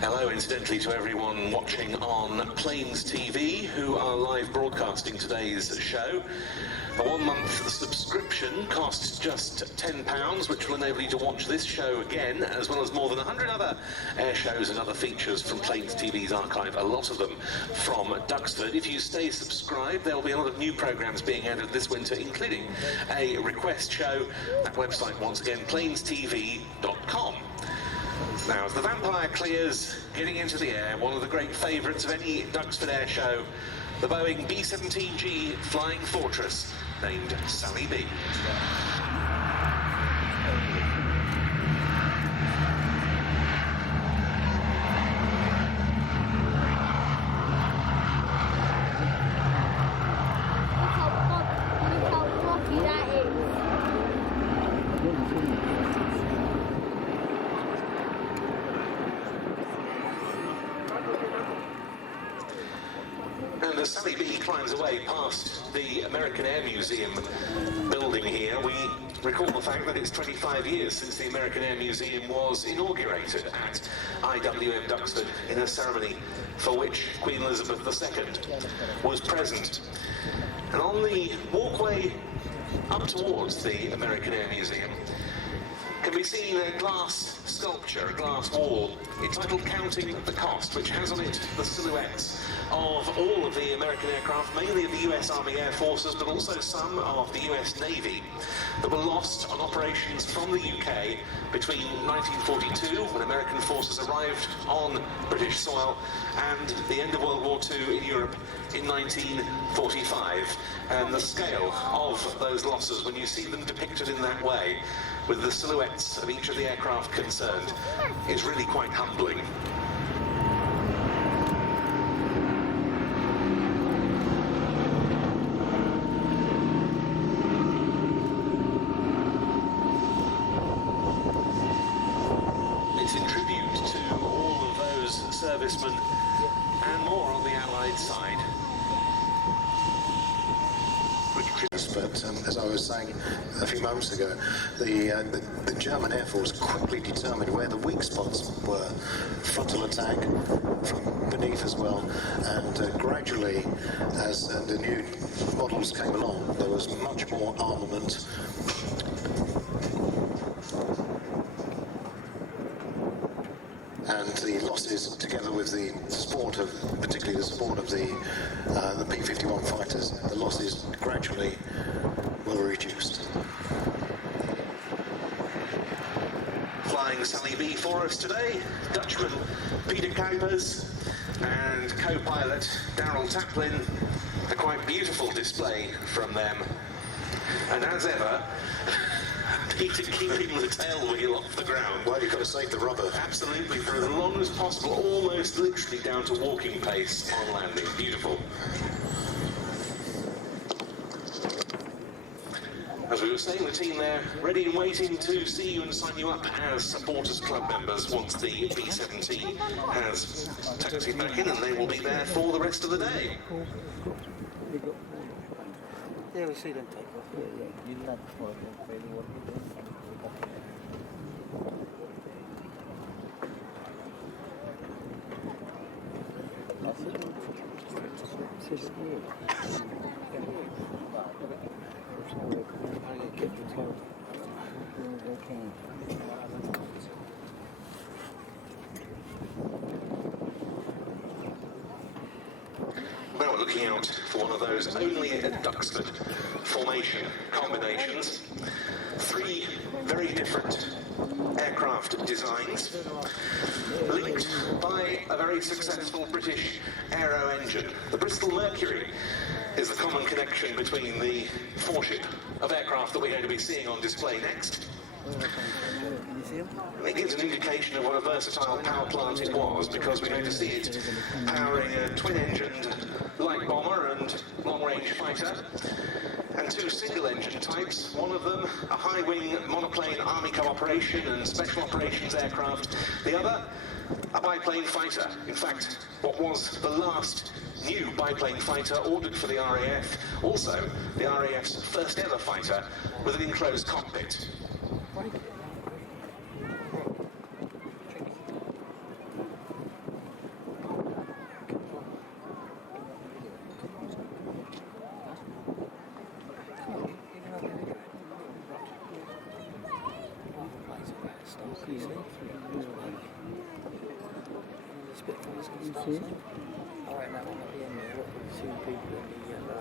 Hello, incidentally, to everyone watching on Plains TV who are live broadcasting today's show. A 1-month subscription costs just £10, which will enable you to watch this show again, as well as more than 100 other air shows and other features from Plains TV's archive, a lot of them from Duxford. If you stay subscribed, there will be a lot of new programmes being added this winter, including a request show. That website, once again, plainstv.com. Now, as the Vampire clears, getting into the air, one of the great favourites of any Duxford air show, the Boeing B-17G Flying Fortress, named Sally B. And as Sally B climbs away past the American Air Museum building here, we recall the fact that it's 25 years since the American Air Museum was inaugurated at IWM Duxford in a ceremony for which Queen Elizabeth II was present. And on the walkway up towards the American Air Museum can be seen a glass sculpture, a glass wall, entitled Counting the Cost, which has on it the silhouettes of all of the American aircraft, mainly of the US Army Air Forces, but also some of the US Navy, that were lost on operations from the UK between 1942, when American forces arrived on British soil, and the end of World War II in Europe in 1945. And the scale of those losses, when you see them depicted in that way, with the silhouettes of each of the aircraft concerned, is really quite humbling. It's in tribute to all of those servicemen and more on the Allied side. But as I was saying a few moments ago, the German Air Force quickly determined where the weak spots were. Frontal attack from beneath as well, and gradually, as the new models came along, there was much more armament. And the losses, together with the support of, particularly the support of the P-51 fighters, the losses gradually were reduced. Flying Sally B for us today, Dutchman Peter Kuipers and co-pilot Darryl Taplin. A quite beautiful display from them. And as ever, Peter keeping the tail wheel off the ground. Well, you've got to save the rubber. Absolutely, for as long as possible, almost literally down to walking pace on landing. Beautiful. As we were saying, the team there ready and waiting to see you and sign you up as supporters club members once the B-17 has taxied back in, and they will be there for the rest of the day. Yeah, we see them take off. You love what really what you do. Now we're looking out for one of those only at Duxford formation combinations. 3 very different aircraft designs, linked by a very successful British aero engine. The Bristol Mercury is the common connection between the four-ship of aircraft that we're going to be seeing on display next. And it gives an indication of what a versatile power plant it was, because we're going to see it powering a twin-engined light bomber and long-range fighter, and two single-engine types, one of them a high-wing monoplane Army cooperation and special operations aircraft, the other a biplane fighter. In fact, what was the last new biplane fighter ordered for the RAF, also the RAF's first ever fighter with an enclosed cockpit. Alright, now I'm at the end there. Two people in the